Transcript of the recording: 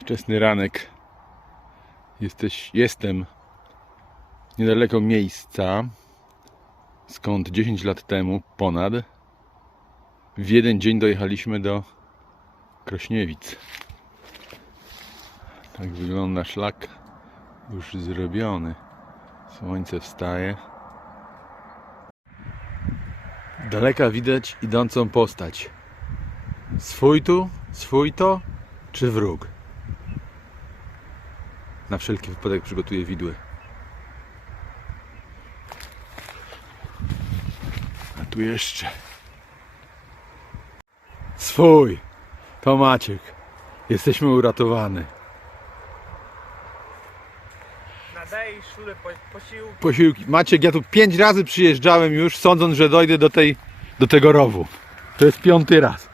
Wczesny ranek. Jestem niedaleko miejsca, skąd 10 lat temu ponad w jeden dzień dojechaliśmy do Krośniewic. Tak wygląda szlak już zrobiony. Słońce wstaje. Z daleka widać idącą postać. Swój to, czy wróg? Na wszelki wypadek przygotuję widły. A tu jeszcze. Swój! To Maciek. Jesteśmy uratowani. Nadaj szule posiłki. Posiłki. Maciek, ja tu 5 razy przyjeżdżałem już, sądząc, że dojdę do tego rowu. To jest 5. raz.